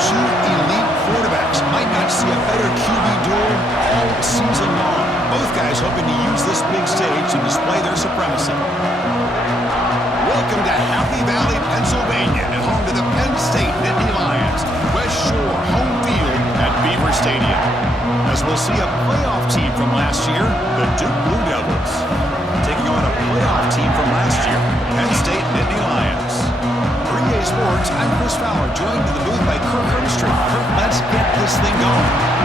two elite quarterbacks. Might not see a better QB duel all season long. Both guys hoping to use this big stage to display their supremacy. Welcome to Happy Valley, Pennsylvania, and home to the Penn State Nittany Lions. West Shore home field at Beaver Stadium. As we'll see a playoff team from last year, the Duke Blue Devils, taking on a playoff team from last year, the Penn State Nittany Lions. For EA Sports, I'm Chris Fowler, joined to the booth by Kirk Herbstreit. Kirk, let's get this thing going.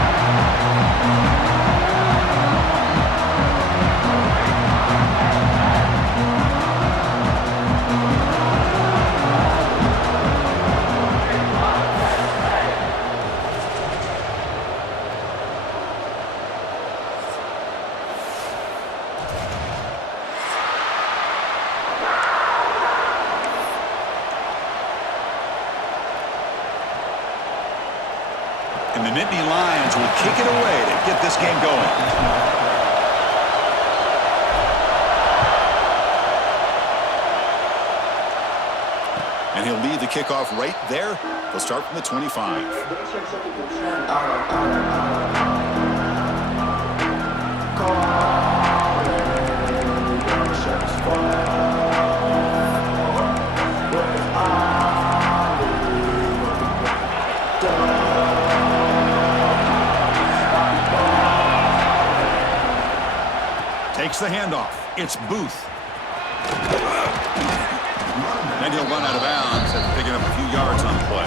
And the Nittany Lions will kick it away to get this game going. And he'll lead the kickoff right there. They'll start from the 25. Takes the handoff. It's Booth. And he'll run out of bounds after picking up a few yards on the play.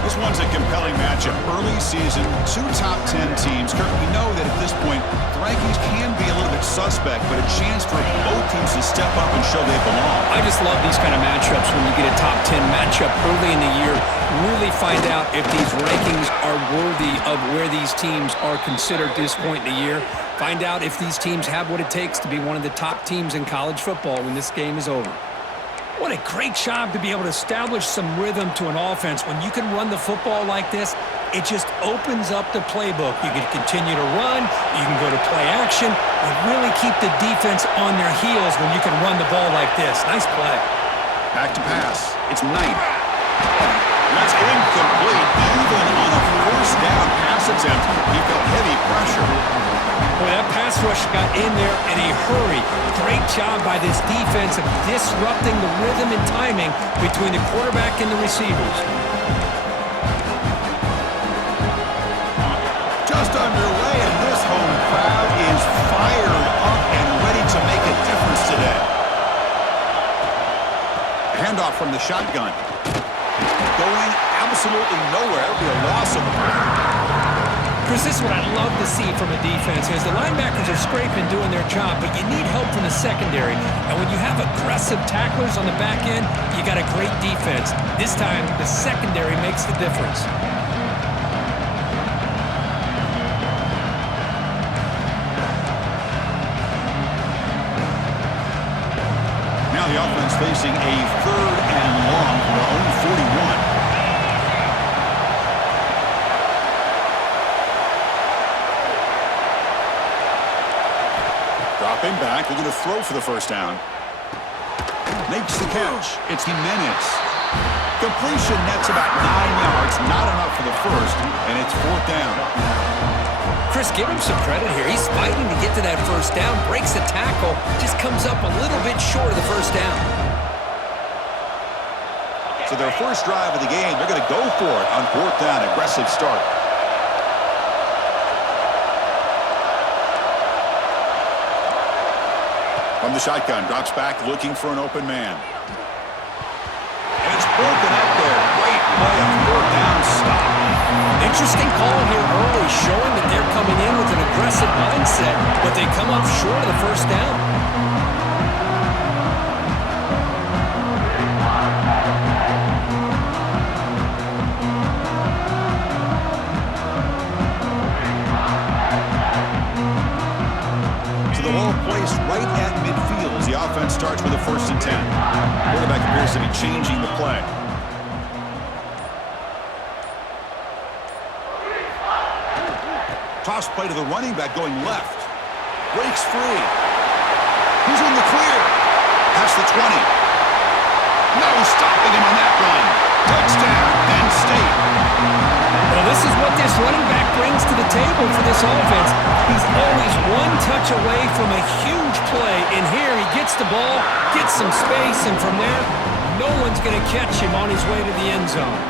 This one's a compelling matchup. Early season, two top 10 teams. Kirk, we know that at this point, the rankings can be a little bit suspect, but a chance for both teams to step up and show they belong. I just love these kind of matchups when you get a top 10 matchup early in the year. Really find out if these rankings are worthy of where these teams are considered this point in the year. Find out if these teams have what it takes to be one of the top teams in college football when this game is over. What a great job to be able to establish some rhythm to an offense. When you can run the football like this, it just opens up the playbook. You can continue to run, you can go to play action, and really keep the defense on their heels when you can run the ball like this. Nice play. Back to pass. It's Knight. That's incomplete. Even on a first down pass attempt, he felt heavy pressure. Boy, that pass rush got in there in a hurry. Great job by this defense of disrupting the rhythm and timing between the quarterback and the receivers. Just underway, and this home crowd is fired up and ready to make a difference today. Handoff from the shotgun. Going absolutely nowhere. It'll be a loss of the ball. Chris, this is what I love to see from a defense is the linebackers are scraping, doing their job, but you need help from the secondary. And when you have aggressive tacklers on the back end, you got a great defense. This time, the secondary makes the difference. Now the offense facing a 3rd and long from their own 41. Dropping back, looking to throw for the first down. Makes the catch. It's Jimenez. Completion nets about 9 yards, not enough for the first, and it's 4th down. Chris, give him some credit here. He's fighting to get to that first down, breaks the tackle, just comes up a little bit short of the first down. So their first drive of the game, they're going to go for it on 4th down. Aggressive start. From the shotgun, drops back, looking for an open man. And it's broken up there. Great play on 4th down stop. Interesting call here early, showing that they're coming in with an aggressive mindset, but they come up short of the first down. Placed right at midfield as the offense starts with a 1st and 10. Quarterback appears to be changing the play. Toss play to the running back going left. Breaks free. Who's in the clear? Past the 20. No stopping him on that run. Touchdown, Penn State. Well, this is what this running back brings to the table for this offense. He's always one touch away from a huge play. And here he gets the ball, gets some space, and from there, no one's going to catch him on his way to the end zone.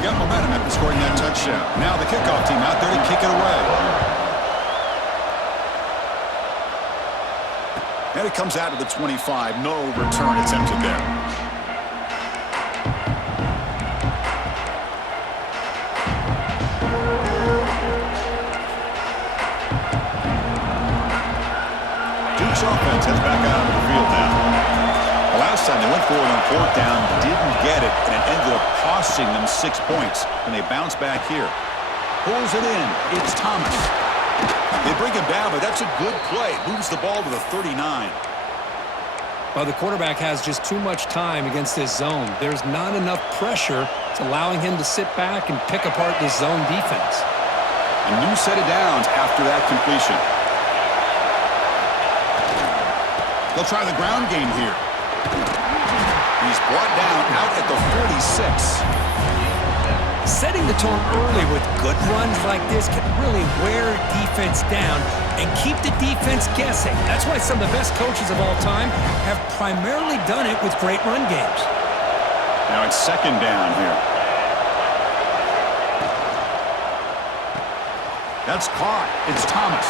Got momentum after scoring that touchdown. Now the kickoff team out there to kick it away. And it comes out of the 25. No return attempted there. Duke's offense heads back out of the field now. The last time they went forward on fourth down, didn't get it, and it ended up costing them 6 points. And they bounce back here. Pulls it in. It's Thomas. They bring him down, but that's a good play. Moves the ball to the 39. Well, the quarterback has just too much time against this zone. There's not enough pressure. It's allowing him to sit back and pick apart this zone defense. A new set of downs after that completion. They'll try the ground game here. He's brought down out at the 46. Setting the tone early with good runs like this can really wear defense down and keep the defense guessing. That's why some of the best coaches of all time have primarily done it with great run games. Now it's second down here. That's caught. It's Thomas.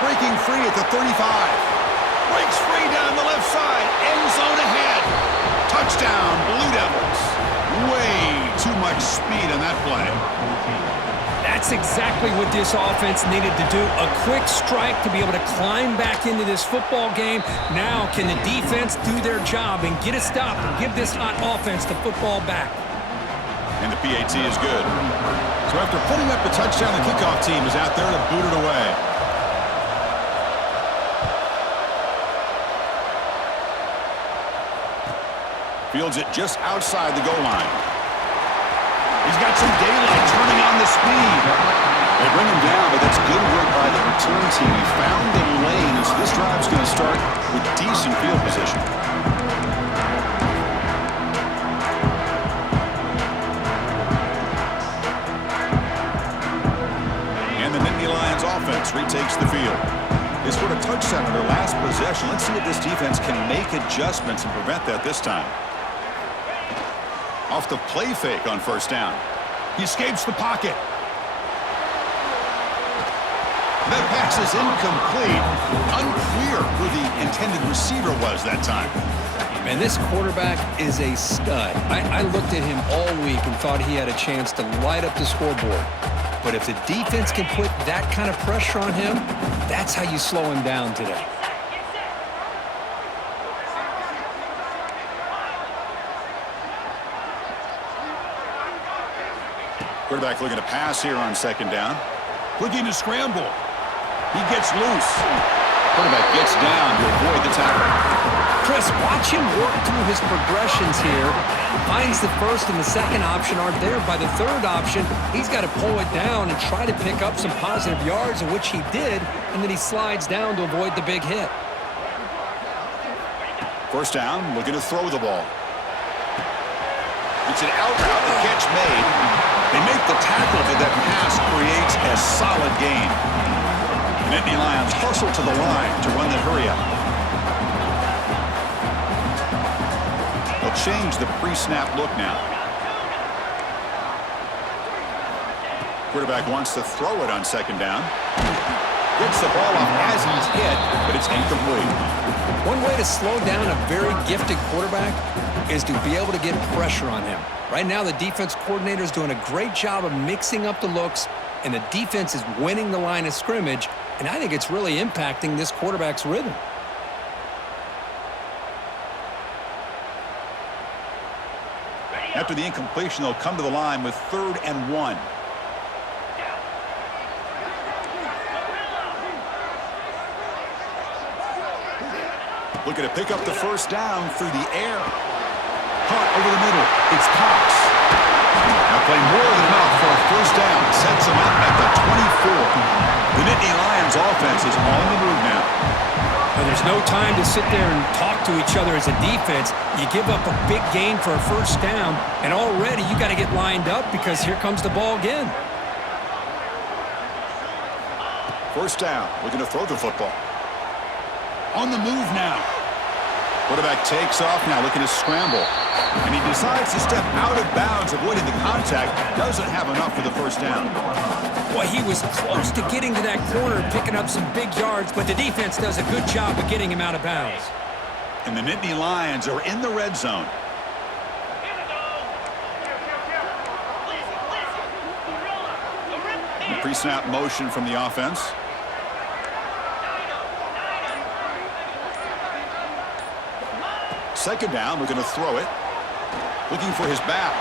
Breaking free at the 35. Breaks free down the left side. End zone ahead. Touchdown, Blue Devils. Way too much speed on that play. That's exactly what this offense needed to do. A quick strike to be able to climb back into this football game. Now can the defense do their job and get a stop and give this hot offense the football back? And the PAT is good. So after putting up the touchdown, the kickoff team is out there to boot it away. Fields it just outside the goal line. He's got some daylight turning on the speed. They bring him down, but that's good work by the return team. He found the lane, so this drive's going to start with decent field position. And the Nittany Lions offense retakes the field. They scored a touchdown on their last possession. Let's see if this defense can make adjustments and prevent that this time. Off the play fake on first down. He escapes the pocket. That pass is incomplete. Unclear who the intended receiver was that time. Man, this quarterback is a stud. I looked at him all week and thought he had a chance to light up the scoreboard. But if the defense can put that kind of pressure on him, that's how you slow him down today. Quarterback looking to pass here on second down. Looking to scramble. He gets loose. Quarterback gets down to avoid the tackle. Chris, watch him work through his progressions here. Finds the first and the second option aren't there. By the third option, he's got to pull it down and try to pick up some positive yards, which he did, and then he slides down to avoid the big hit. First down, looking to throw the ball. It's an out route, the catch made. They make the tackle, but that pass creates a solid gain. The Nittany Lions hustle to the line to run the hurry-up. They'll change the pre-snap look now. Quarterback wants to throw it on second down. Gets the ball off as he's hit, but it's incomplete. One way to slow down a very gifted quarterback is to be able to get pressure on him. Right now, the defense coordinator is doing a great job of mixing up the looks, and the defense is winning the line of scrimmage, and I think it's really impacting this quarterback's rhythm. After the incompletion, they'll come to the line with 3rd and 1. Looking to pick up the first down through the air. Caught over the middle. It's Cox. Now play more than enough for a first down. Sets him up at the 24. The Nittany Lions offense is on the move now. Well, there's no time to sit there and talk to each other as a defense. You give up a big gain for a first down, and already you got to get lined up because here comes the ball again. First down, looking to throw the football. On the move now. Quarterback takes off now, looking to scramble. And he decides to step out of bounds, avoiding the contact. Doesn't have enough for the first down. Boy, he was close to getting to that corner, picking up some big yards, but the defense does a good job of getting him out of bounds. And the Nittany Lions are in the red zone. Pre-snap motion from the offense. Second down, looking to throw it. Looking for his back.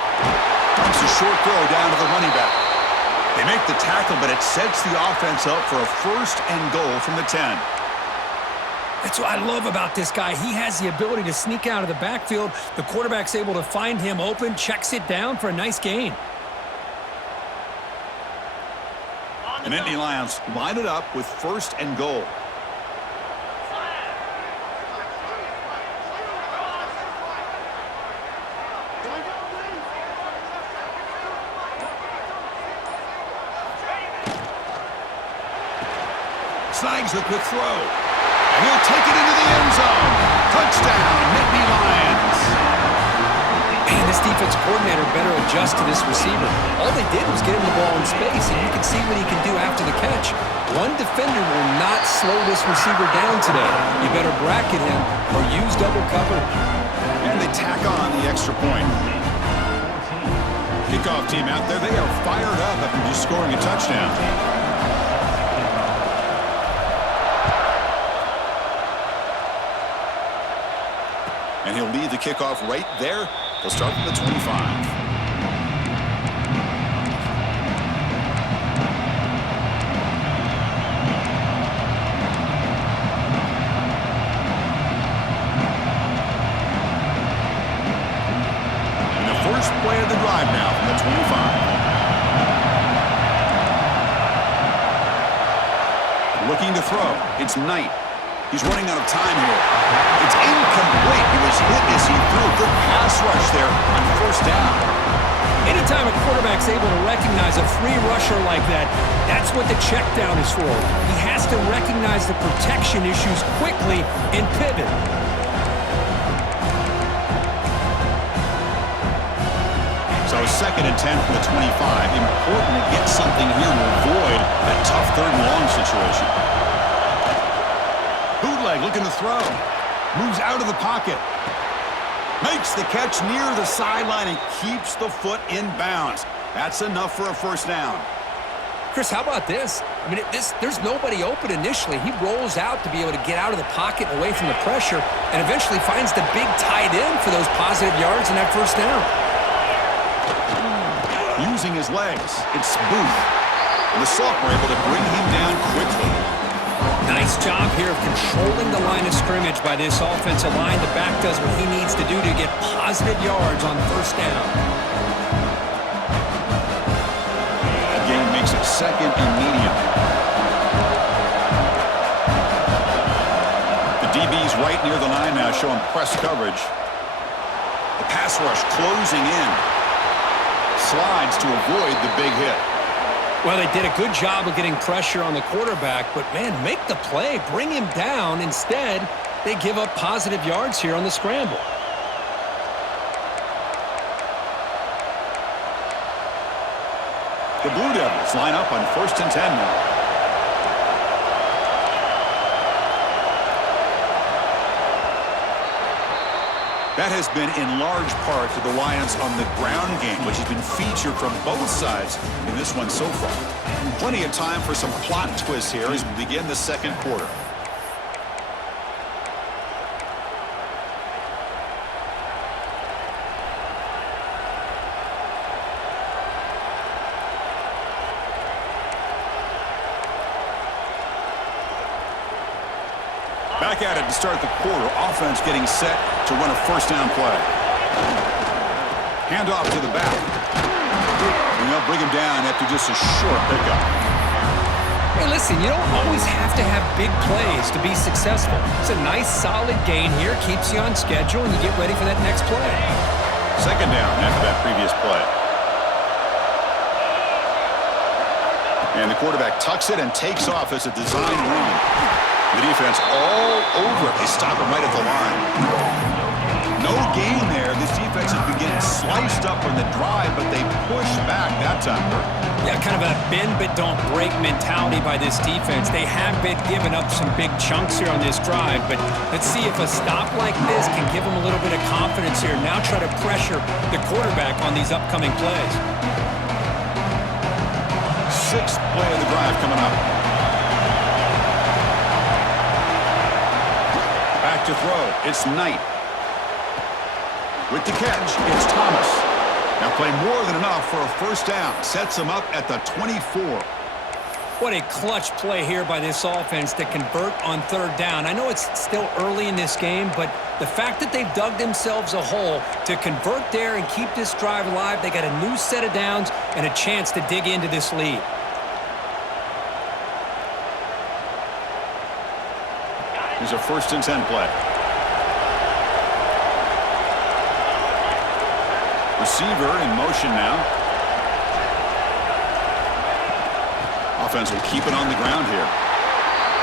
Dumps a short throw down to the running back. They make the tackle, but it sets the offense up for a first and goal from the 10. That's what I love about this guy. He has the ability to sneak out of the backfield. The quarterback's able to find him open, checks it down for a nice gain. The Nittany Lions line it up with first and goal. Snags the quick throw. And he'll take it into the end zone. Touchdown, Nittany Lions. Man, this defense coordinator better adjust to this receiver. All they did was get him the ball in space, and you can see what he can do after the catch. One defender will not slow this receiver down today. You better bracket him or use double coverage. And they tack on the extra point. Kickoff team out there, they are fired up after just scoring a touchdown. And he'll lead the kickoff right there. They'll start from the 25. And the first play of the drive now from the 25. Looking to throw. It's Knight. He's running out of time here. It's incomplete. He was hit as he threw. Good pass rush there on first down. Anytime a quarterback's able to recognize a free rusher like that, that's what the check down is for. He has to recognize the protection issues quickly and pivot. So second and 10 from the 25. Important to get something here to avoid that tough third and long situation. Bootleg looking to throw. Moves out of the pocket. Makes the catch near the sideline and keeps the foot in bounds. That's enough for a first down. Chris, how about this? I mean, there's nobody open initially. He rolls out to be able to get out of the pocket away from the pressure and eventually finds the big tight end for those positive yards in that first down. Using his legs, it's Booth. And the sophomore able to bring him down quickly. Nice job here of controlling the line of scrimmage by this offensive line. The back does what he needs to do to get positive yards on first down. That game makes it second and medium. The DB's right near the line now, showing press coverage. The pass rush closing in. Slides to avoid the big hit. Well, they did a good job of getting pressure on the quarterback, but, man, make the play. Bring him down. Instead, they give up positive yards here on the scramble. The Blue Devils line up on first and 10 now. That has been in large part to the Lions on the ground game, which has been featured from both sides in this one so far. Plenty of time for some plot twists here as we begin the second quarter. Back at it to start the quarter. Offense getting set to run a first down play. Hand off to the back. And they'll bring him down after just a short pickup. Hey, listen, you don't always have to have big plays to be successful. It's a nice, solid gain here, keeps you on schedule, and you get ready for that next play. Second down after that previous play. And the quarterback tucks it and takes off as a design run. The defense all over it. They stop him right at the line. No gain there. This defense has been getting sliced up on the drive, but they push back that time. Yeah, kind of a bend but don't break mentality by this defense. They have been giving up some big chunks here on this drive, but let's see if a stop like this can give them a little bit of confidence here. Now try to pressure the quarterback on these upcoming plays. Sixth play of the drive coming up. Back to throw. It's Knight. With the catch, it's Thomas. Now play more than enough for a first down. Sets him up at the 24. What a clutch play here by this offense to convert on third down. I know it's still early in this game, but the fact that they've dug themselves a hole to convert there and keep this drive alive, they got a new set of downs and a chance to dig into this lead. Here's a 1st and 10 play. Receiver in motion now. Offense will keep it on the ground here.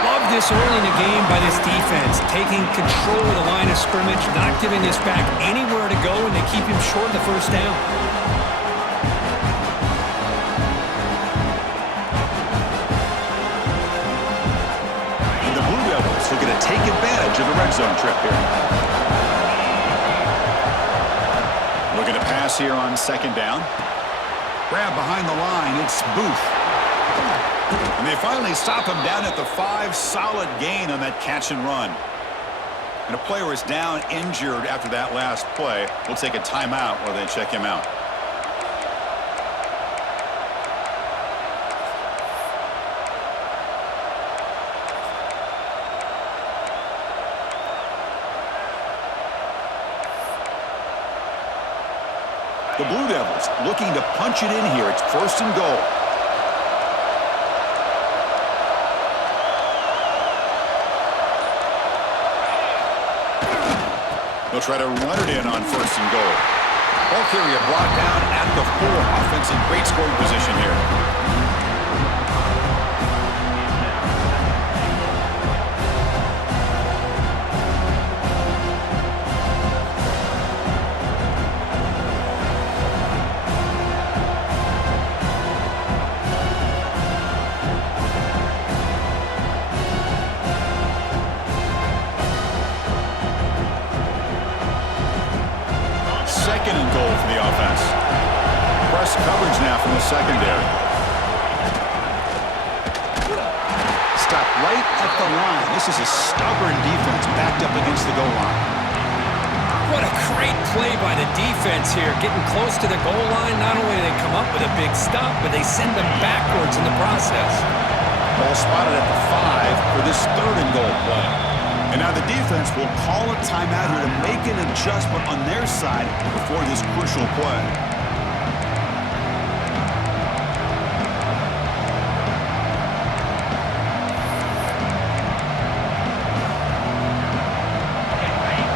Love this early in the game by this defense, taking control of the line of scrimmage, not giving this back anywhere to go, and they keep him short of the first down. And the Blue Devils are going to take advantage of the red zone trip here. Looking to pass here on second down. Grab behind the line. It's Booth. And they finally stop him down at the 5. Solid gain on that catch and run. And a player is down injured after that last play. We'll take a timeout while they check him out. The Blue Devils looking to punch it in here. It's 1st and goal. They'll try to run it in on 1st and goal. Ball carrier brought down at the 4. Offense in great scoring position here. Second and goal for the offense. Press coverage now from the secondary. Stop right at the line. This is a stubborn defense backed up against the goal line. What a great play by the defense here. Getting close to the goal line, not only do they come up with a big stop, but they send them backwards in the process. Ball spotted at the 5 for this 3rd and goal play. And now the defense will call a timeout here to make an adjustment on their side before this crucial play.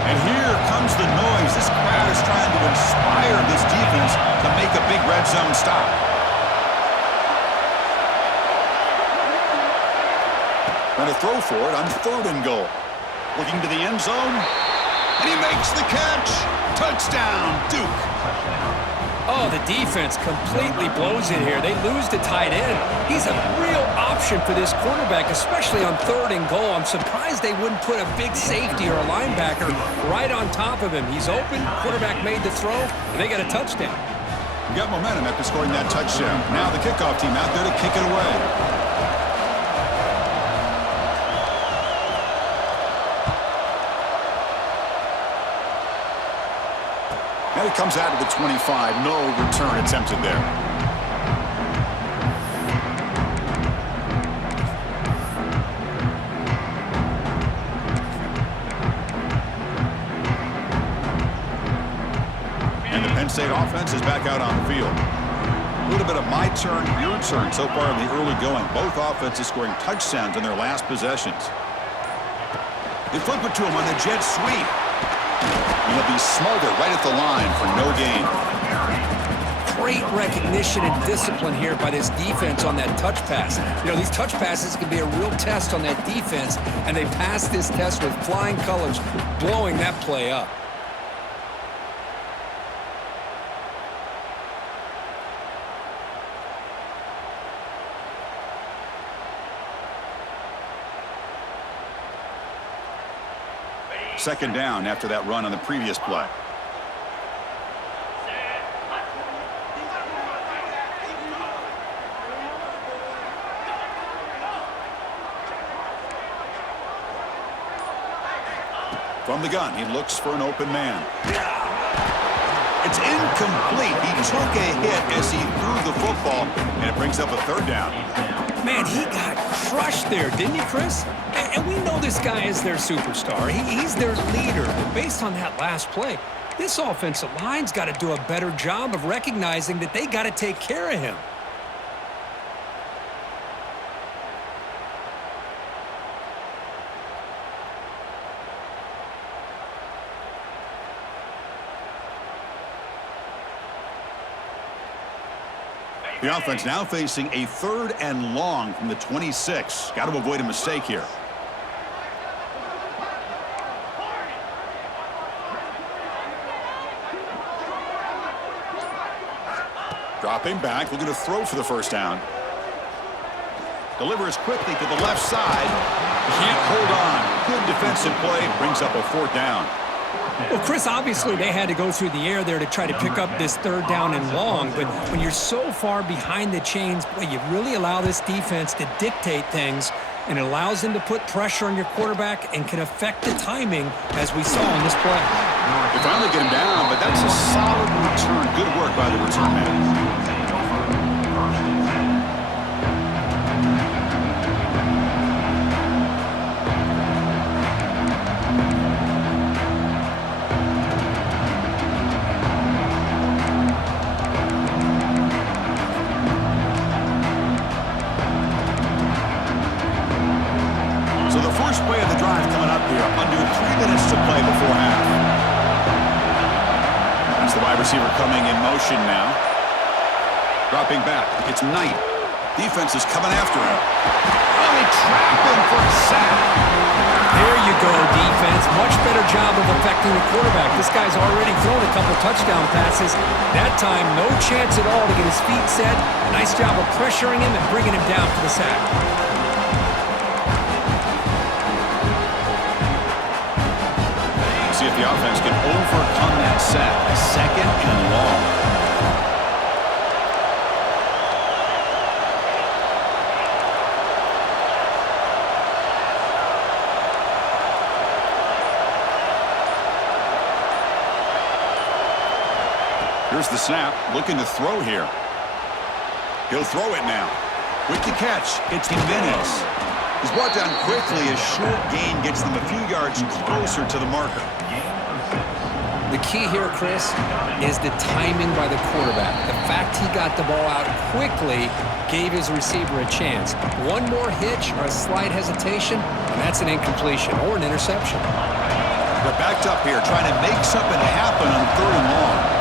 And here comes the noise. This crowd is trying to inspire this defense to make a big red zone stop. And a throw for it on 3rd and goal. Looking to the end zone, and he makes the catch. Touchdown, Duke. Oh, the defense completely blows it here. They lose the tight end. He's a real option for this quarterback, especially on 3rd and goal. I'm surprised they wouldn't put a big safety or a linebacker right on top of him. He's open, quarterback made the throw, and they got a touchdown. You got momentum after scoring that touchdown. Now the kickoff team out there to kick it away. And it comes out of the 25. No return attempted there. And the Penn State offense is back out on the field. little bit of my turn, your turn so far in the early going. Both offenses scoring touchdowns in their last possessions. They flip it to him on the jet sweep. And he'll be smothered right at the line for no gain. Great recognition and discipline here by this defense on that touch pass. You know, these touch passes can be a real test on that defense, and they passed this test with flying colors, blowing that play up. Second down after that run on the previous play. From the gun, he looks for an open man. It's incomplete. He took a hit as he threw the football, and it brings up a third down. Man, he got crushed there, didn't you, Chris? And we know this guy is their superstar. He's their leader. But based on that last play, this offensive line's got to do a better job of recognizing that they got to take care of him. The offense now facing a 3rd and long from the 26. Got to avoid a mistake here. Dropping back, looking to throw for the first down. Delivers quickly to the left side. Can't hold on. Good defensive play. Brings up a 4th down. Well, Chris, obviously they had to go through the air there to try to pick up this 3rd down and long, but when you're so far behind the chains, boy, you really allow this defense to dictate things, and it allows them to put pressure on your quarterback and can affect the timing, as we saw in this play. They finally get him down, but that's a solid return. Good work by the return man. Receiver coming in motion now. Dropping back. It's Knight. Defense is coming after him. Oh, they trap him for a sack. There you go, defense. Much better job of affecting the quarterback. This guy's already thrown a couple touchdown passes. That time, no chance at all to get his feet set. Nice job of pressuring him and bringing him down for the sack. See if the offense can overcome that sack. 2nd and long. Here's the snap, looking to throw here. He'll throw it now. With the catch, it's Jimenez. He's brought down quickly. A short gain gets them a few yards closer to the marker. The key here, Chris, is the timing by the quarterback. The fact he got the ball out quickly gave his receiver a chance. One more hitch or a slight hesitation, and that's an incompletion or an interception. They're backed up here, trying to make something happen on 3rd and long.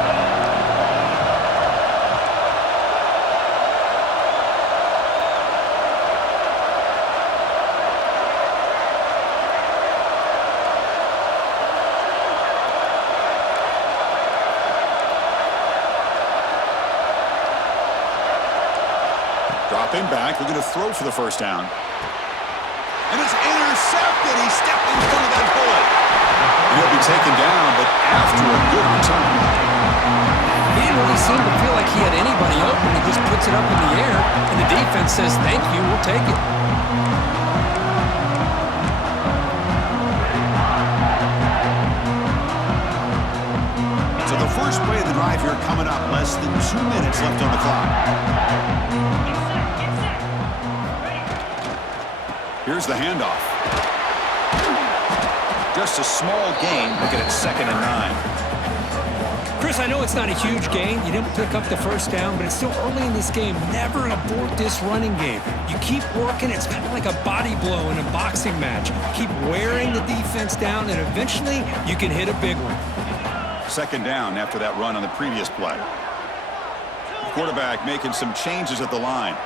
Dropping back, looking to throw for the first down. And it's intercepted. He stepped in front of that bullet. And he'll be taken down, but after a good return. He didn't really seem to feel like he had anybody open. He just puts it up in the air, and the defense says, thank you, we'll take it. So the first play of the drive here coming up. Less than 2 minutes left on the clock. Here's the handoff. Just a small gain. Looking at 2nd and 9. Chris, I know it's not a huge gain. You didn't pick up the first down, but it's still early in this game. Never abort this running game. You keep working. It's kind of like a body blow in a boxing match. Keep wearing the defense down, and eventually you can hit a big one. Second down after that run on the previous play. The quarterback making some changes at the line.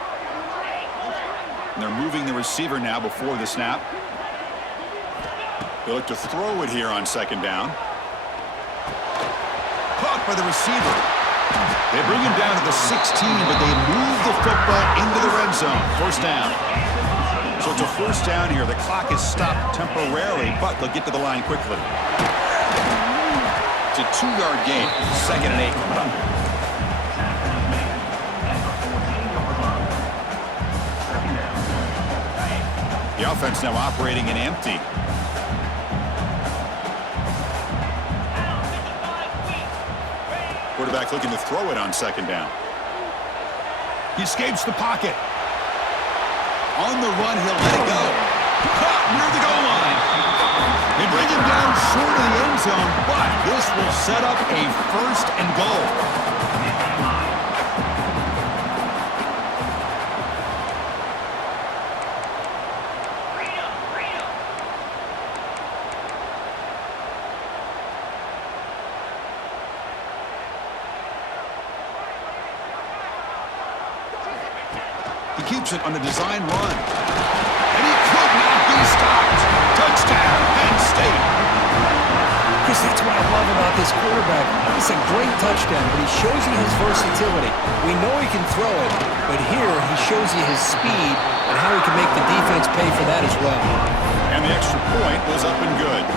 And they're moving the receiver now before the snap. They look to throw it here on second down. Caught by the receiver. They bring him down to the 16, but they move the football into the red zone. First down. So it's a first down here. The clock is stopped temporarily, but they'll get to the line quickly. It's a 2-yard gain. 2nd and 8 coming up. The offense now operating in empty. Quarterback looking to throw it on second down. He escapes the pocket. On the run, he'll let it go. Caught near the goal line. They bring him down short of the end zone, but this will set up a 1st and goal. Keeps it on the design run. And he could not be stopped. Touchdown, Penn State. Chris, that's what I love about this quarterback. It's a great touchdown, but he shows you his versatility. We know he can throw it, but here he shows you his speed and how he can make the defense pay for that as well. And the extra point was up and good.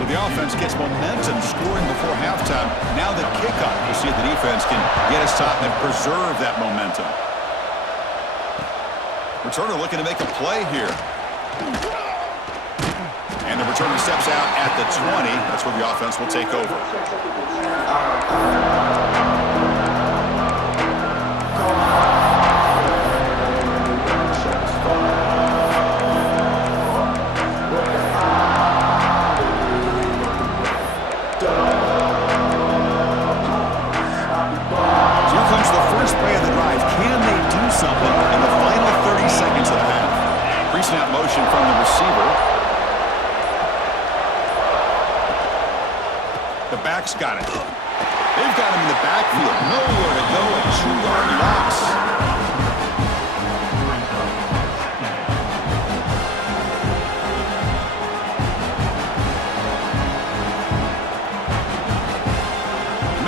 So the offense gets momentum scoring before halftime. Now the kickoff. We'll see if the defense can get us top and preserve that momentum. Returner looking to make a play here. And the returner steps out at the 20. That's where the offense will take over. Play of the drive. Can they do something in the final 30 seconds of the half? Pre-snap motion from the receiver. The back's got it. They've got him in the backfield. Nowhere to go. A 2-yard loss.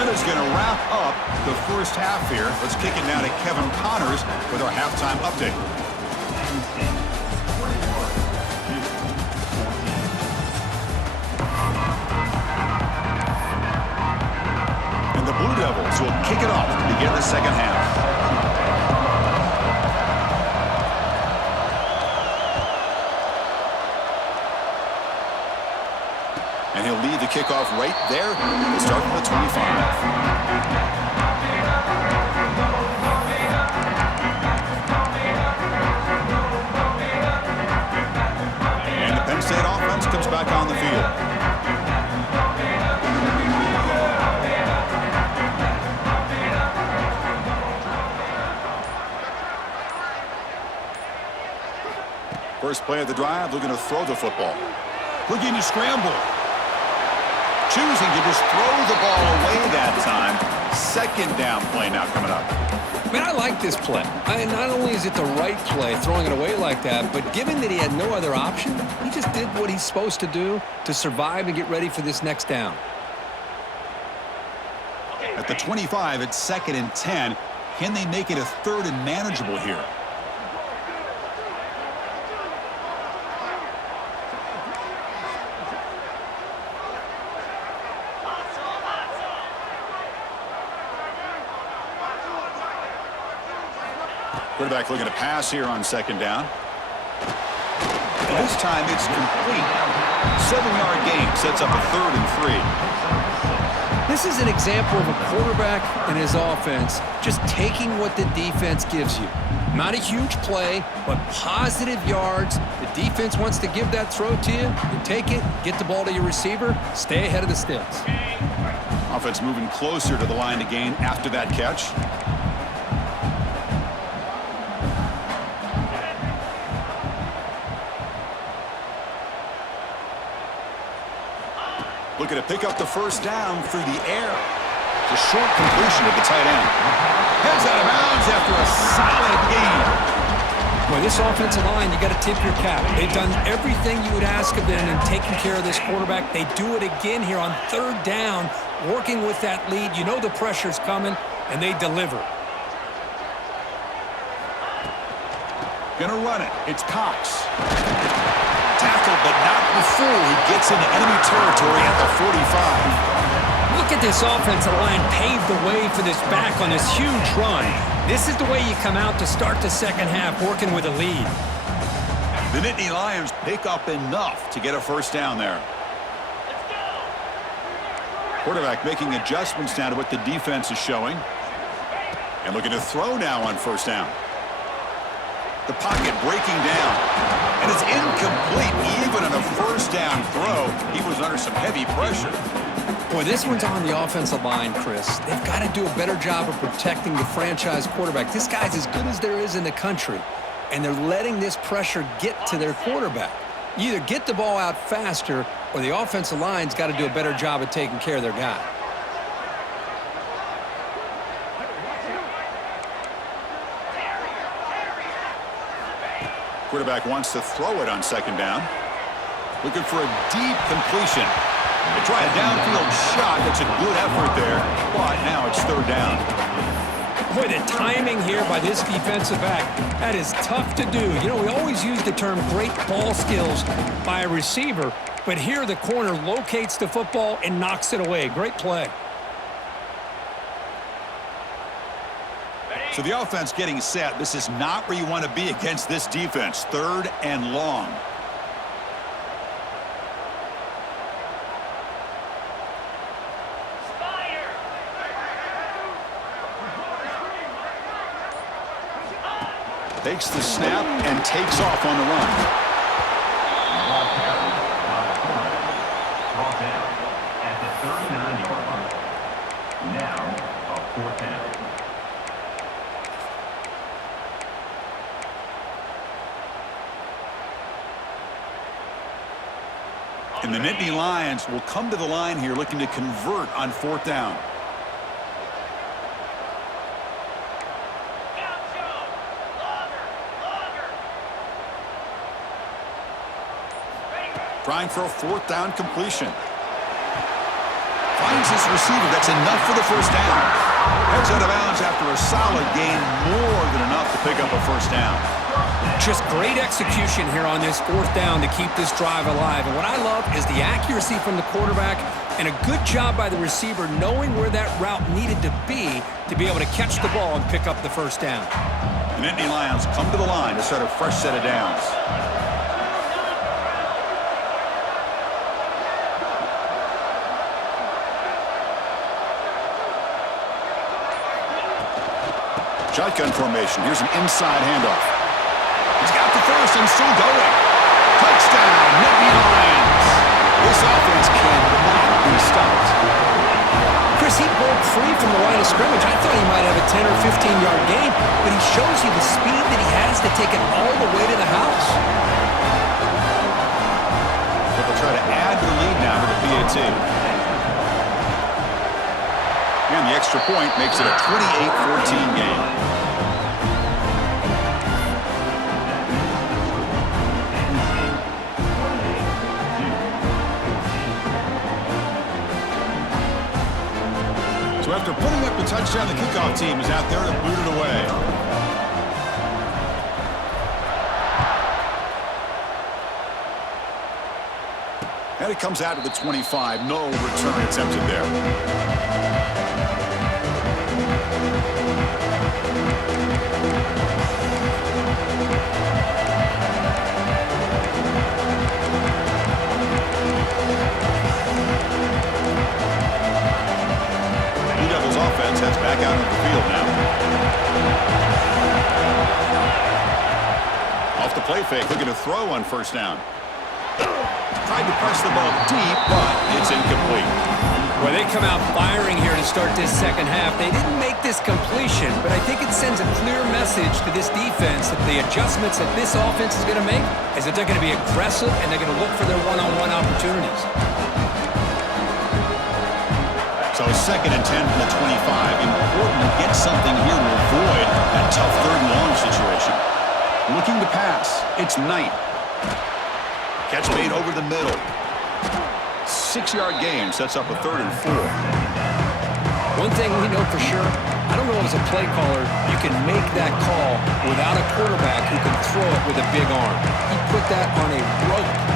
Is going to wrap up the first half here. Let's kick it now to Kevin Connors with our halftime update. And the Blue Devils will kick it off to begin the second half. And he'll lead the kickoff right there. We'll start from the 25. And the Penn State offense comes back on the field. First play of the drive, looking to throw the football. Looking to scramble. Choosing to just throw the ball away that time. Second down play now coming up. Man, I like this play. Not only is it the right play, throwing it away like that, but given that he had no other option, he just did what he's supposed to do to survive and get ready for this next down. At the 25, it's 2nd and 10. Can they make it a 3rd and manageable here? Quarterback looking to pass here on second down. And this time it's complete. 7-yard gain sets up a 3rd and 3. This is an example of a quarterback and his offense just taking what the defense gives you. Not a huge play, but positive yards. The defense wants to give that throw to you. You take it, get the ball to your receiver, stay ahead of the sticks. Offense moving closer to the line to gain after that catch. Looking to pick up the first down through the air. It's a short completion to the tight end. Heads out of bounds after a solid gain. Boy, this offensive line, you got to tip your cap. They've done everything you would ask of them in taking care of this quarterback. They do it again here on third down, working with that lead. You know the pressure's coming, and they deliver. Gonna run it. It's Cox. Tackled, but not before he gets into enemy territory at the 45. Look at this offensive line pave the way for this back on this huge run. This is the way you come out to start the second half, working with a lead. The Nittany Lions pick up enough to get a first down there. Quarterback making adjustments now to what the defense is showing. And looking to throw now on first down. The pocket breaking down. And it's incomplete even on a first down throw. He was under some heavy pressure. Boy, this one's on the offensive line, Chris. They've got to do a better job of protecting the franchise quarterback. This guy's as good as there is in the country, and they're letting this pressure get to their quarterback. You either get the ball out faster, or the offensive line's got to do a better job of taking care of their guy. Quarterback wants to throw it on second down. Looking for a deep completion. They try a downfield shot. That's a good effort there, but now it's third down. Boy, the timing here by this defensive back, that is tough to do. You know, we always use the term great ball skills by a receiver, but here the corner locates the football and knocks it away. Great play. So the offense getting set. This is not where you want to be against this defense. Third and long. Takes the snap and takes off on the run. Ball down at the 39-yard line. Now a fourth down. And the Nittany Lions will come to the line here looking to convert on fourth down. Trying for a fourth down completion. Finds his receiver. That's enough for the first down. Heads out of bounds after a solid gain, more than enough to pick up a first down. Just great execution here on this fourth down to keep this drive alive. And what I love is the accuracy from the quarterback and a good job by the receiver knowing where that route needed to be able to catch the ball and pick up the first down. The Nittany Lions come to the line to start a fresh set of downs. Shotgun formation. Here's an inside handoff. He's got the first and still going. Touchdown, Nittany Lions. This offense cannot be stopped. Chris, he broke free from the line of scrimmage. I thought he might have a 10 or 15-yard gain, but he shows you the speed that he has to take it all the way to the house. But they'll try to add to the lead now to the PAT. And the extra point makes it a 28-14 game. So after putting up the touchdown, the kickoff team is out there to boot it away. And it comes out to the 25. No return attempted there. of the field now. Off the play fake, looking to throw on first down. Tried to press the ball deep, but it's incomplete. Well, they come out firing here to start this second half. They didn't make this completion, but I think it sends a clear message to this defense that the adjustments that this offense is going to make is that they're going to be aggressive and they're going to look for their one-on-one opportunities. So 2nd and 10 from the 25. Important to get something here to avoid that tough 3rd and long situation. Looking to pass. It's Knight. Catch made over the middle. 6-yard gain sets up a 3rd and 4. One thing we know for sure, I don't know as a play caller, you can make that call without a quarterback who can throw it with a big arm. He put that on a rope.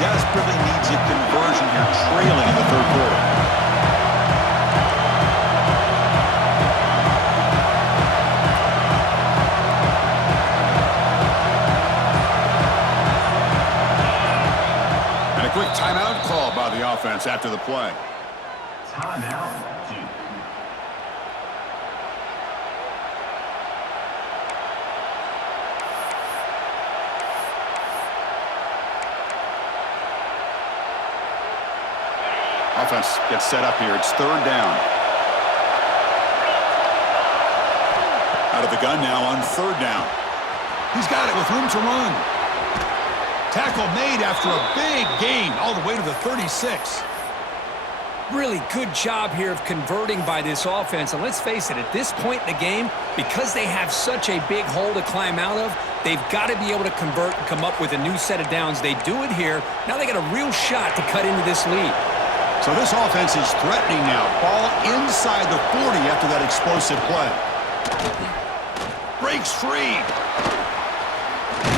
Desperately needs a conversion here, trailing in the 3rd quarter. And a quick timeout call by the offense after the play. Timeout. Offense gets set up here. It's 3rd down. Out of the gun now on 3rd down. He's got it with room to run. Tackle made after a big gain all the way to the 36. Really good job here of converting by this offense. And let's face it, at this point in the game, because they have such a big hole to climb out of, they've got to be able to convert and come up with a new set of downs. They do it here. Now they got a real shot to cut into this lead. So this offense is threatening now. Ball inside the 40 after that explosive play. Breaks free.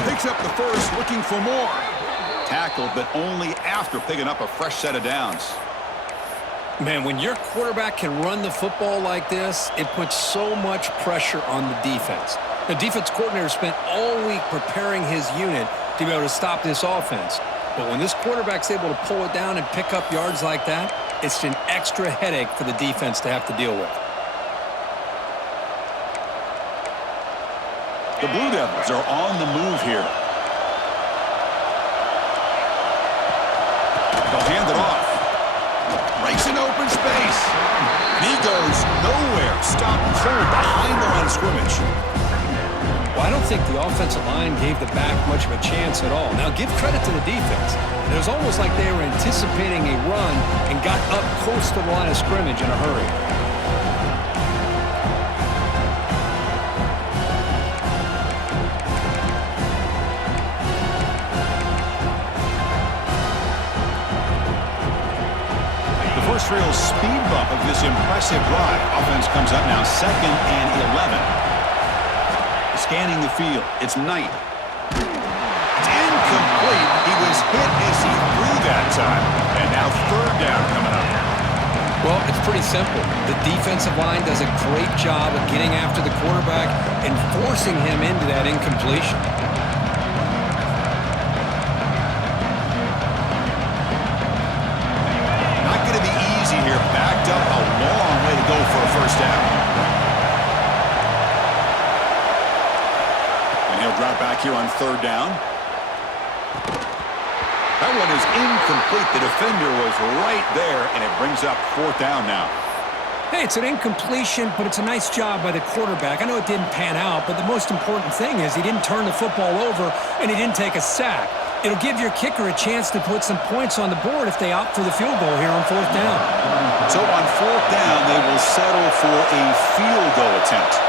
Picks up the first, looking for more. Tackled, but only after picking up a fresh set of downs. Man, when your quarterback can run the football like this, it puts so much pressure on the defense. The defense coordinator spent all week preparing his unit to be able to stop this offense. But when this quarterback's able to pull it down and pick up yards like that, it's an extra headache for the defense to have to deal with. The Blue Devils are on the move here. They'll hand it off. Breaks an open space. And he goes nowhere. Stopped cold behind the line of scrimmage. Well, I don't think the offensive line gave the back much of a chance at all. Now, give credit to the defense. It was almost like they were anticipating a run and got up close to the line of scrimmage in a hurry. The first real speed bump of this impressive drive. Offense comes up now 2nd and 11. Scanning the field. It's Knight. It's incomplete. He was hit as he threw that time. And now 3rd down coming up. Well, it's pretty simple. The defensive line does a great job of getting after the quarterback and forcing him into that incompletion. Not going to be easy here. Backed up a long way to go for a first down. Drop back here on 3rd down. That one is incomplete. The defender was right there, and it brings up 4th down now. Hey, it's an incompletion, but it's a nice job by the quarterback. I know it didn't pan out, but the most important thing is he didn't turn the football over, and he didn't take a sack. It'll give your kicker a chance to put some points on the board if they opt for the field goal here on 4th down. So on 4th down, they will settle for a field goal attempt.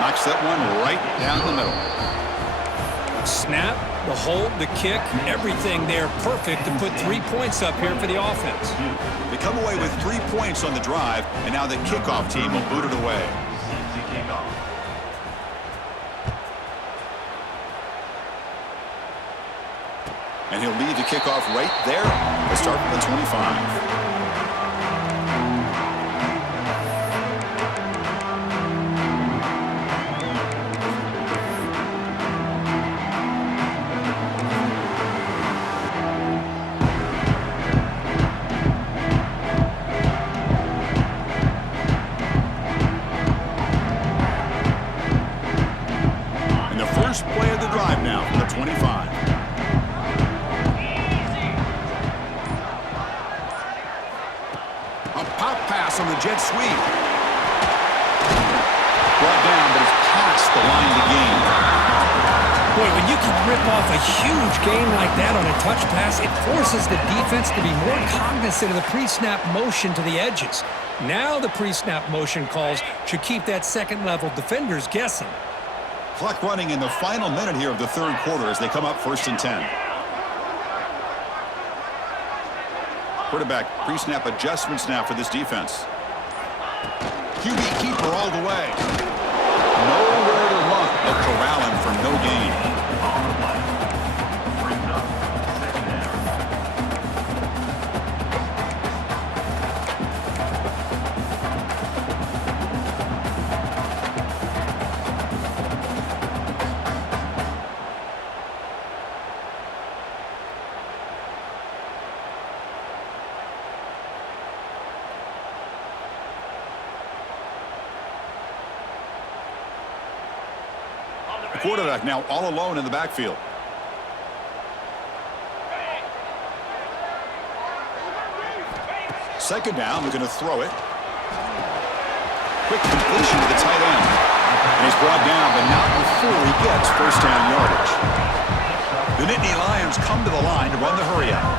Knocks that one right down the middle. Snap, the hold, the kick, everything there perfect to put 3 points up here for the offense. They come away with 3 points on the drive, and now the kickoff team will boot it away. And he'll lead the kickoff right there. Let's start from the 25. First play of the drive now from the 25. A pop pass on the jet sweep. Brought down, but it's past the line to gain. Boy, when you can rip off a huge gain like that on a touch pass, it forces the defense to be more cognizant of the pre-snap motion to the edges. Now the pre-snap motion calls should keep that second-level defenders guessing. Clock running in the final minute here of the third quarter as they come up 1st and 10. Quarterback pre-snap adjustments now for this defense. QB keeper all the way. Nowhere to run, but corralling for no gain. Quarterback now all alone in the backfield. Second down, they're going to throw it. Quick completion to the tight end. And he's brought down, but not before he gets first down yardage. The Nittany Lions come to the line to run the hurry out.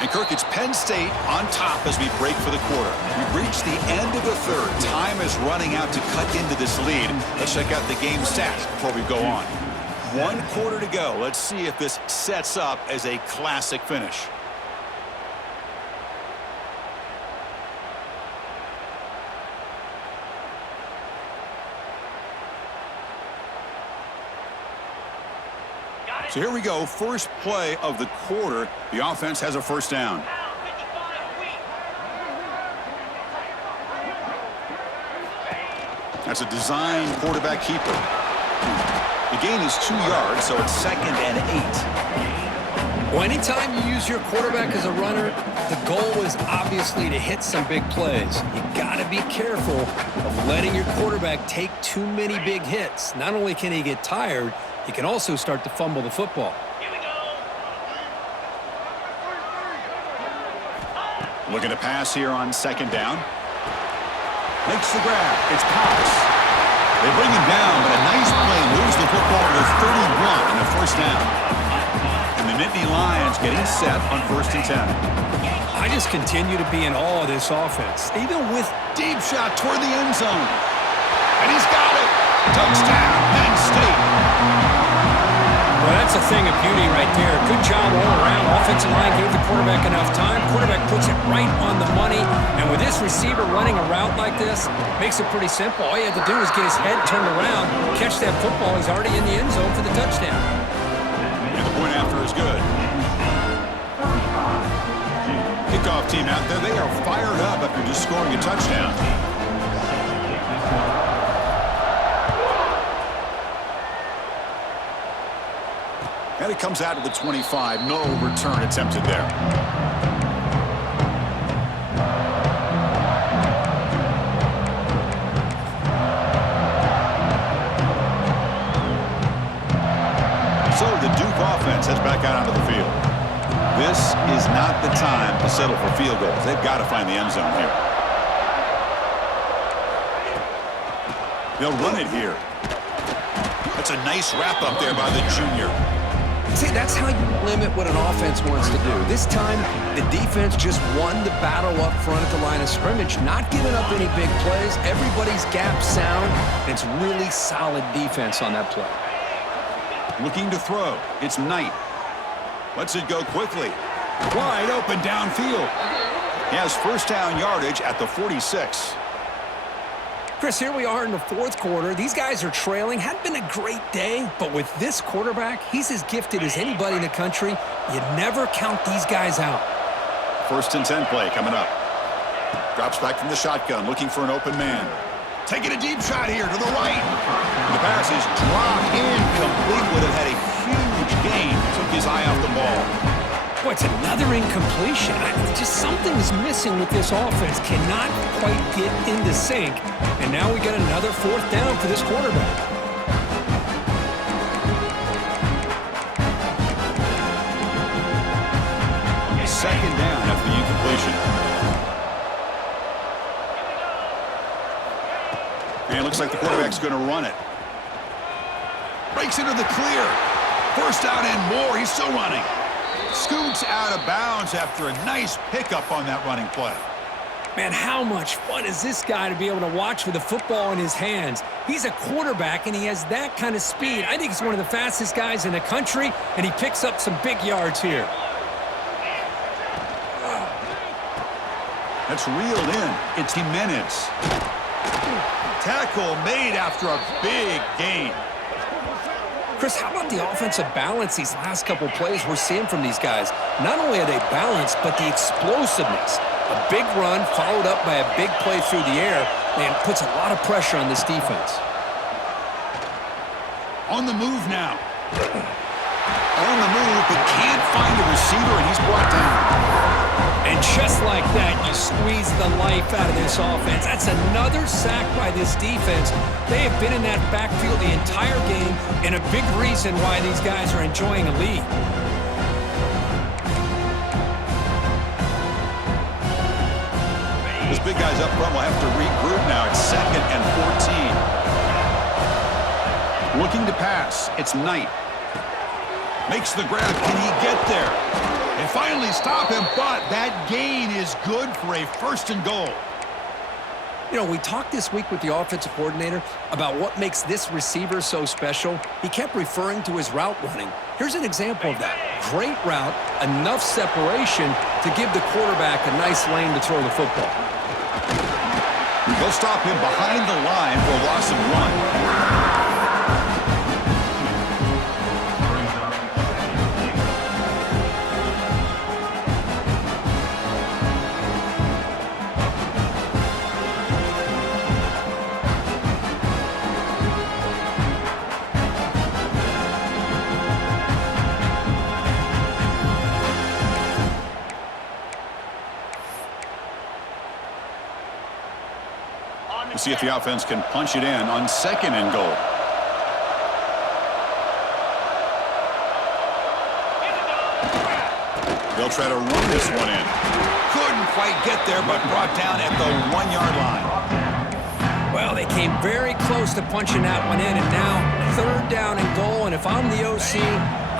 And Kirk, it's Penn State on top as we break for the quarter. We've reached the end of the third. Time is running out to cut into this lead. Let's check out the game stats before we go on. 1 quarter to go. Let's see if this sets up as a classic finish. So here we go, first play of the quarter. The offense has a first down. That's a design quarterback keeper. The gain is 2 yards, so it's 2nd and 8. Well, anytime you use your quarterback as a runner, the goal is obviously to hit some big plays. You got to be careful of letting your quarterback take too many big hits. Not only can he get tired, he can also start to fumble the football. Here we go. Looking to pass here on 2nd down. Makes the grab. It's Powers. They bring him down, but a nice play moves the football to 31 and a first down. And the Nittany Lions getting set on 1st and 10. I just continue to be in awe of this offense, even with Deep shot toward the end zone. And he's got it. Touchdown, Penn State. Well, that's a thing of beauty right there. Good job all around. Offensive line gave the quarterback enough time. Quarterback puts it right on the money. And with this receiver running a route like this, makes it pretty simple. All you had to do is get his head turned around, catch that football. He's already in the end zone for the touchdown. And the point after is good. Kickoff team out there. They are fired up after just scoring a touchdown. And it comes out to the 25. No return attempted there. So the Duke offense heads back out onto the field. This is not the time to settle for field goals. They've got to find the end zone here. They'll run it here. That's a nice wrap up there by the junior. See, that's how you limit what an offense wants to do. This time, the defense just won the battle up front at the line of scrimmage, not giving up any big plays. Everybody's gap sound. It's really solid defense on that play. Looking to throw. It's Knight. Lets it go quickly. Wide open downfield. He has first down yardage at the 46. Chris, here we are in the fourth quarter. These guys are trailing. Hadn't been a great day, but with this quarterback, he's as gifted as anybody in the country. You never count these guys out. 1st and 10 play coming up. Drops back from the shotgun, looking for an open man. Taking a deep shot here to the right. The pass is dropped incomplete. Would have had a huge gain. Took his eye off the ball. Boy, it's another incompletion. Just something is missing with this offense. Cannot quite get into sync. And now we got another 4th down for this quarterback. Second down after the incompletion. And it looks like the quarterback's going to run it. Breaks into the clear. 1st down and more. He's still running. Scoots out of bounds after a nice pickup on that running play. Man, how much fun is this guy to be able to watch with the football in his hands? He's a quarterback, and he has that kind of speed. I think he's one of the fastest guys in the country, and he picks up some big yards here. That's reeled in. It's Jimenez. Tackle made after a big gain. Chris, how about the offensive balance these last couple plays we're seeing from these guys? Not only are they balanced, but the explosiveness. A big run followed up by a big play through the air, and puts a lot of pressure on this defense. On the move now. On the move, but can't find a receiver, and he's brought down. And just like that, you squeeze the life out of this offense. That's another sack by this defense. They have been in that backfield the entire game, and a big reason why these guys are enjoying a lead. Those big guys up front will have to regroup now. It's 2nd and 14. Looking to pass. It's Knight. Makes the grab. Can he get there? They finally stop him, but that gain is good for a 1st and goal. You know, we talked this week with the offensive coordinator about what makes this receiver so special. He kept referring to his route running. Here's an example of that. Great route, enough separation to give the quarterback a nice lane to throw the football. They'll stop him behind the line for a loss of 1. See if the offense can punch it in on 2nd and goal. They'll try to run this one in. Couldn't quite get there, but brought down at the 1-yard line. Well, they came very close to punching that one in, and now 3rd down and goal. And if I'm the OC,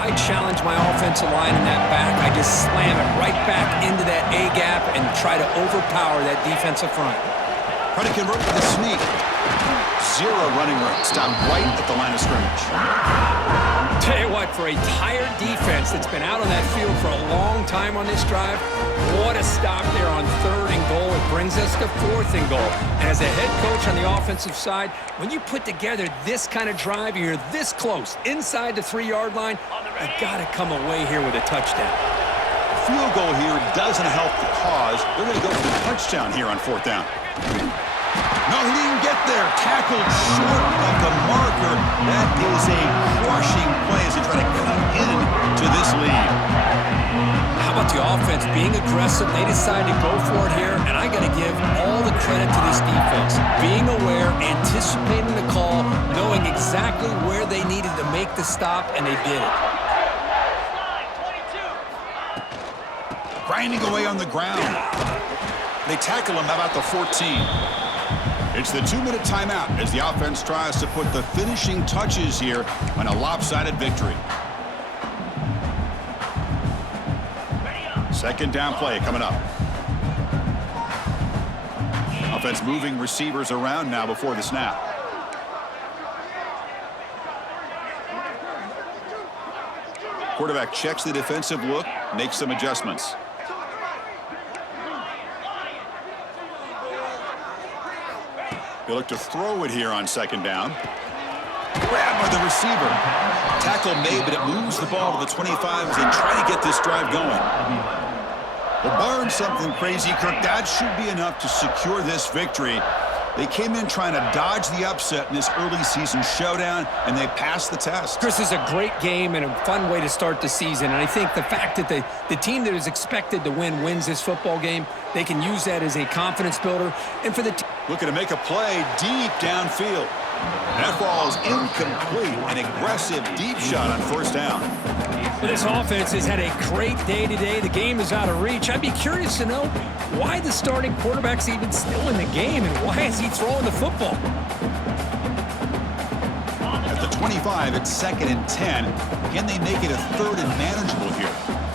I challenge my offensive line in that back. I just slam it right back into that A-gap and try to overpower that defensive front. Try to convert with a sneak. 0 running room. Stopped right at the line of scrimmage. Tell you what, for a tired defense that's been out on that field for a long time on this drive, what a stop there on 3rd and goal. It brings us to 4th and goal. And as a head coach on the offensive side, when you put together this kind of drive, you're this close, inside the 3-yard line, you got to come away here with a touchdown. Field goal here doesn't help the cause. They're going to go for the touchdown here on 4th down. No, he didn't get there. Tackled short of the marker. That is a crushing play as they try to cut into this lead. How about the offense being aggressive? They decided to go for it here, and I got to give all the credit to this defense. Being aware, anticipating the call, knowing exactly where they needed to make the stop, and they did it. Grinding away on the ground. They tackle him about the 14. It's the 2-minute timeout as the offense tries to put the finishing touches here on a lopsided victory. 2nd down play coming up. Offense moving receivers around now before the snap. Quarterback checks the defensive look, makes some adjustments. They look to throw it here on second down. Grabbed by the receiver. Tackle made, but it moves the ball to the 25 as they try to get this drive going. Well, barring something crazy, Kirk, that should be enough to secure this victory. They came in trying to dodge the upset in this early season showdown, and they passed the test. Chris, is a great game and a fun way to start the season. And I think the fact that the team that is expected to win wins this football game, they can use that as a confidence builder. And for the looking to make a play deep downfield. That ball is incomplete. An aggressive deep shot on first down. This offense has had a great day today. The game is out of reach. I'd be curious to know why the starting quarterback's even still in the game and why is he throwing the football? At the 25, it's 2nd and 10. Can they make it a 3rd and manageable here?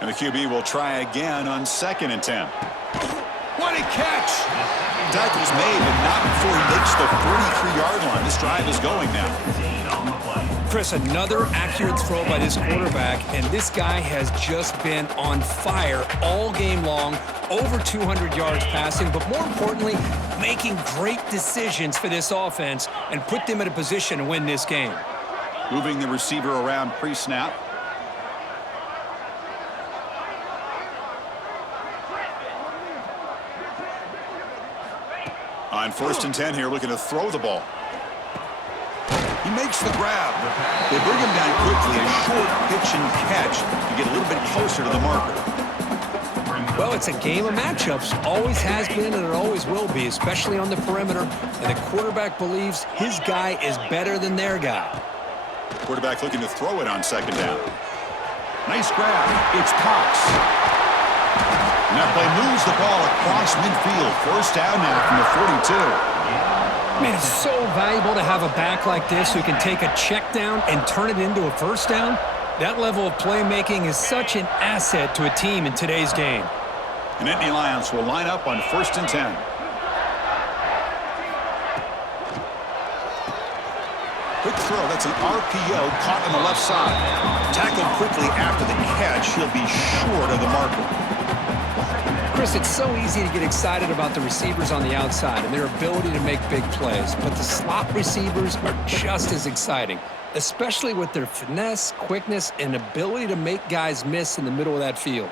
And the QB will try again on 2nd and 10. What a catch! Tackle's made, but not before he makes the 43-yard line. This drive is going now. Chris, another accurate throw by this quarterback, and this guy has just been on fire all game long, over 200 yards passing, but more importantly, making great decisions for this offense and put them in a position to win this game. Moving the receiver around pre-snap. On 1st and 10 here, looking to throw the ball. He makes the grab. They bring him down quickly, a short pitch and catch to get a little bit closer to the marker. Well, it's a game of matchups. Always has been and it always will be, especially on the perimeter. And the quarterback believes his guy is better than their guy. Quarterback looking to throw it on 2nd down. Nice grab. It's Cox. And that play moves the ball across midfield. 1st down now from the 42. Man, it's so valuable to have a back like this who can take a check down and turn it into a 1st down. That level of playmaking is such an asset to a team in today's game. And Nittany Lions will line up on 1st and 10. Quick throw. That's an RPO caught on the left side. Tackled quickly after the catch. He'll be short of the marker. Chris, it's so easy to get excited about the receivers on the outside and their ability to make big plays, but the slot receivers are just as exciting, especially with their finesse, quickness, and ability to make guys miss in the middle of that field.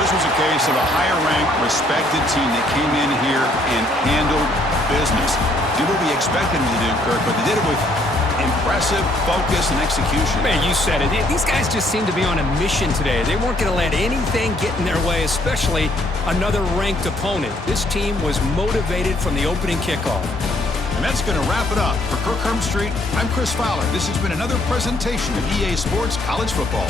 This was a case of a higher-ranked, respected team that came in here and handled business. Did what we expected them to do, Kirk, but they did it with impressive focus and execution. Man, you said it. These guys just seem to be on a mission today. They weren't going to let anything get in their way, especially another ranked opponent. This team was motivated from the opening kickoff. And that's going to wrap it up. For Kirk Hermstreet, I'm Chris Fowler. This has been another presentation of EA Sports College Football.